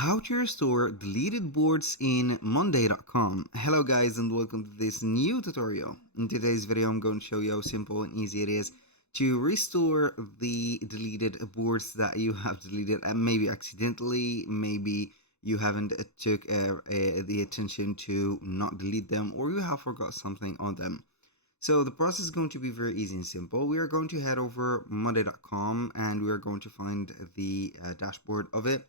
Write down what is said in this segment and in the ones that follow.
How to restore deleted boards in Monday.com. Hello guys and welcome to this new tutorial. In today's video I'm going to show you how simple and easy it is to restore the deleted boards that you have deleted, and maybe accidentally, maybe you haven't took the attention to not delete them, or you have forgot something on them. So the process is going to be very easy and simple. We are going to head over Monday.com and we are going to find the dashboard of it.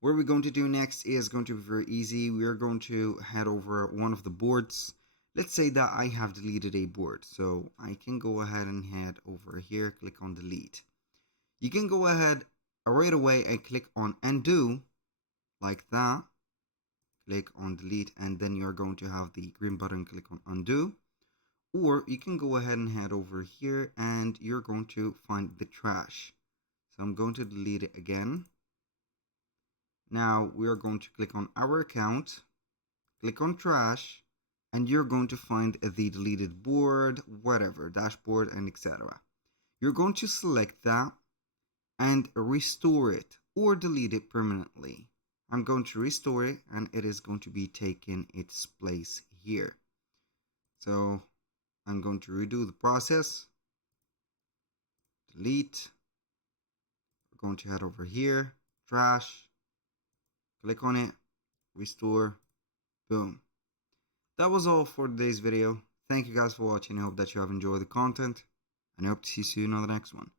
What we're going to do next is going to be very easy. We are going to head over one of the boards. Let's say that I have deleted a board, so I can go ahead and head over here, click on delete. You can go ahead right away and click on undo like that. Click on delete and then you're going to have the green button, click on undo. Or you can go ahead and head over here and you're going to find the trash. So I'm going to delete it again. Now we are going to click on our account, click on trash, and you're going to find the deleted board, whatever, dashboard, and etc. You're going to select that and restore it or delete it permanently. I'm going to restore it and it is going to be taking its place here. So I'm going to redo the process. Delete. We're going to head over here, trash, click on it, restore, boom. That was all for today's video. Thank you guys for watching. I hope that you have enjoyed the content, and I hope to see you soon on the next one.